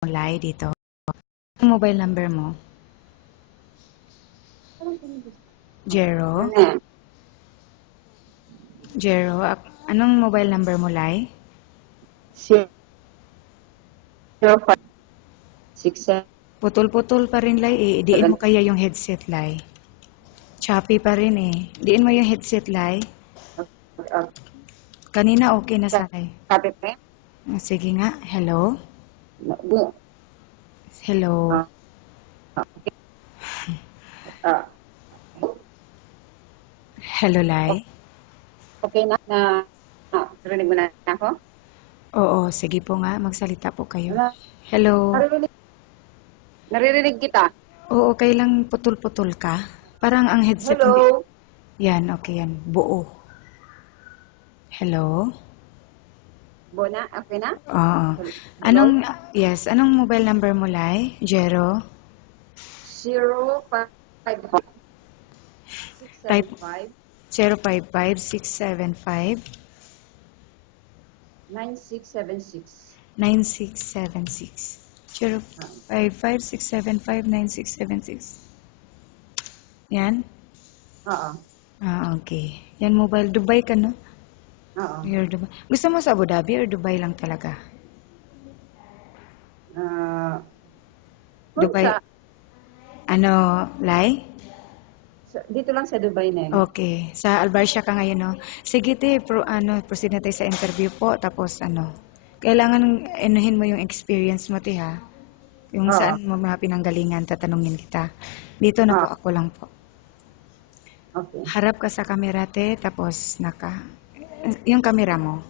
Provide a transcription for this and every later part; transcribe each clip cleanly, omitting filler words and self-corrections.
Lai dito. Ang mobile number mo? Jero? Jero, anong mobile number mo, Lai? 0567. Putol-putol pa rin, Lai. Diin mo kaya yung headset, Lai. Choppy pa rin eh. Diin mo yung headset, Lai. Kanina okay na sa Lai. Copy pa? Sige nga. Hello? No. Hello? Okay. Hello, Lai? Okay na? Narinig mo na ako? Oo, sige po nga. Magsalita po kayo. Ano? Hello? Naririnig kita. Oo, okay lang putol-putol ka. Parang ang headset hindi. Hello? Yan, okay yan. Buo. Hello? Bona, okay na? Oo. Hello? Anong mobile number mo, Lai? Jero? 055 Type 675 055-675-9676. 9676. 055-675-9676. Yan? Oo. Okay. Yan mobile. Dubai ka, no? Oo. Dubai. Gusto mo sa Abu Dhabi or Dubai lang talaga? Dubai. Ano, Lai? Dito lang sa Dubai na Okay. Sa Albarcia ka ngayon, no? Sige, proceed na tayo sa interview po. Tapos, kailangan enuhin mo yung experience mo, ha? Yung Oo. saan mo mga pinanggalingan, tatanungin kita. Dito na po, ako lang po. Okay. Harap ka sa kamera, tapos yung kamera mo,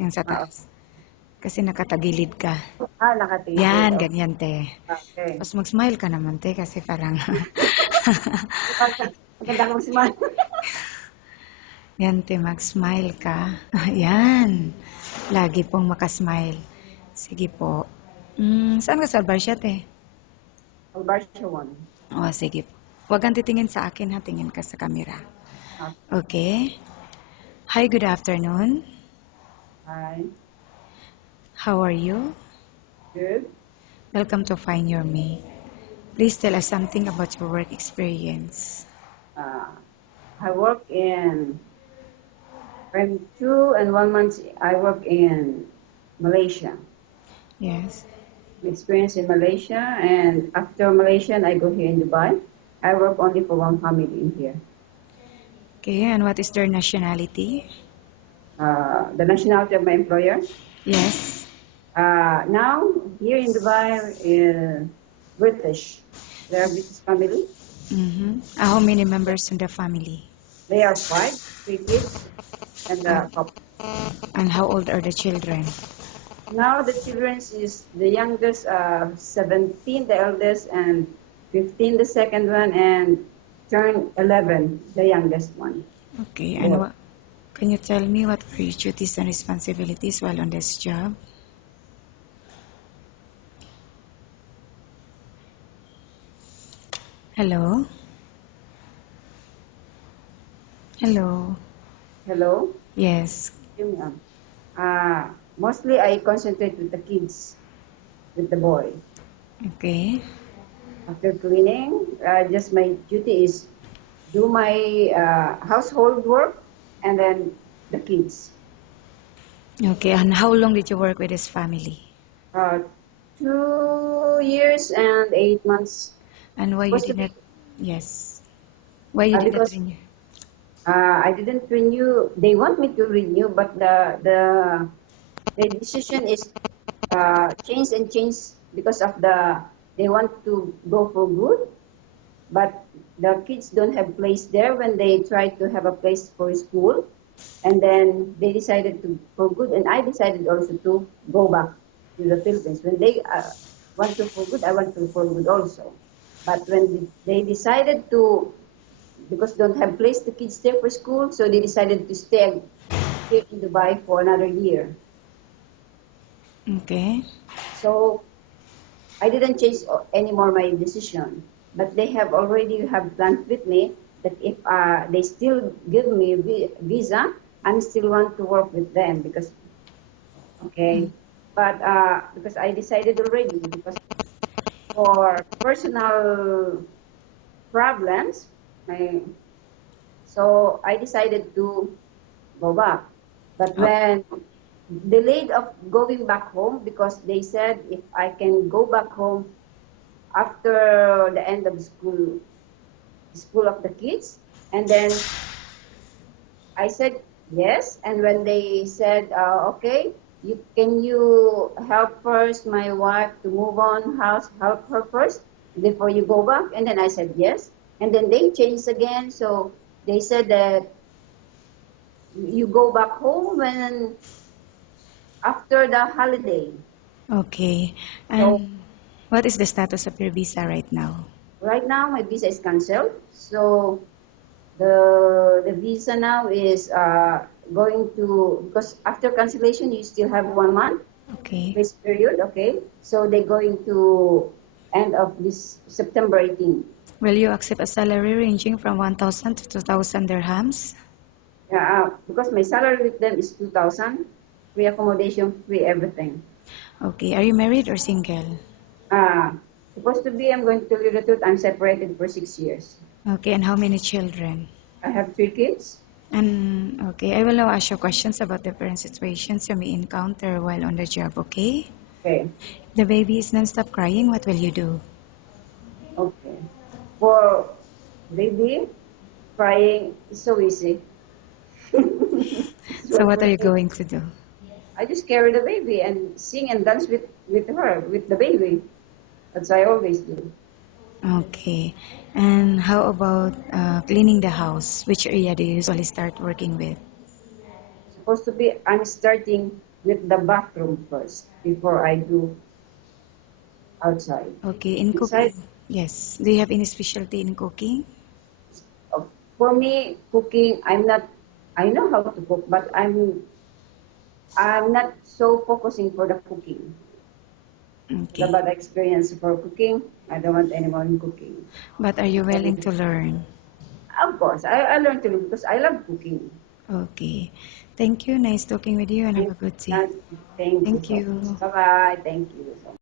yung sa taas. Kasi nakatagilid ka. Nakatingin. Yan, ganyan, te. Okay. Tapos mag-smile ka naman, te, kasi parang... Maganda kong smile. Yan, te, mag-smile ka. Yan. Lagi pong makasmile. Sige po. Saan ka sa Albarcia, te? Albarcia 1. O, sige po. Huwag kang titingin sa akin, ha? Tingin ka sa camera. Okay. Hi, good afternoon. Hi. How are you? Good. Welcome to Find Your Me. Please tell us something about your work experience. I work in, from 2 and 1 months, I work in Malaysia. Yes. Experience in Malaysia, and after Malaysia, I go here in Dubai. I work only for one family in here. Okay, and what is their nationality? The nationality of my employer. Yes. Now, here in Dubai, British. They are British family. How many members in the family? They are 5, 3 kids, and a couple. And how old are the children? Now the children is the youngest, 17, the eldest, and 15, the second one, and turned 11, the youngest one. Okay, and can you tell me what were your duties and responsibilities while on this job? Hello? Hello? Hello? Yes. Mostly I concentrate with the kids, with the boy. Okay. After cleaning, just my duty is do my household work and then the kids. Okay, and how long did you work with this family? 2 years and 8 months. And why you did not... Yes. Why you did not Because renew? I didn't renew. They want me to renew, but the decision is change and change because of they want to go for good, but the kids don't have place there when they try to have a place for school, and then they decided to for good, and I decided also to go back to the Philippines when they want to for good. I want to for good also, but when they decided to because don't have place the kids there for school, so they decided to stay here in Dubai for another year. Okay. So I didn't change anymore my decision, but they have already have plans with me that if they still give me visa, I'm still want to work with them because okay. But because I decided already, because for personal problems, I, so I decided to go back. But Oh, when delayed of going back home, because they said if I can go back home after the end of school of the kids, and then I said yes. And when they said, okay, you help first my wife to move on house, help her first before you go back? And then I said yes. And then they changed again. So they said that you go back home when after the holiday. okay. So And what is the status of your visa right now? right now my visa is canceled. So the visa now is going to, because after cancellation you still have 1 month Okay. grace period, okay? So they're going to end of this September 18. Will you accept a salary ranging from 1,000 to 2,000 dirhams? Because my salary with them is 2,000, free accommodation, free everything. Okay. Are you married or single? Uh, Supposed to be, I'm going to tell you the truth, I'm separated for 6 years. Okay. And how many children? I have 3 kids. And okay, I will now ask you questions about different situations you may encounter while on the job, okay? Okay, The baby is non-stop crying, what will you do? okay. For baby, crying is so easy. So So what are for you me, going to do? I just carry the baby and sing and dance with her, with the baby. That's what I always do. Okay. And how about cleaning the house? Which area do you usually start working with? Supposed to be, I'm starting with the bathroom first before I do outside. Okay, in Inside, cooking. Yes. Do you have any specialty in cooking? uh, for me, cooking, I know how to cook, but I'm not so focusing for the cooking. The Okay. bad experience for cooking, I don't want anyone in cooking. But are you willing And to learn? of course, I learned to because I love cooking. Okay. Thank you. Nice talking with you and have Thank, a good day. thank you Thank so much. you. Bye bye. Thank you so much.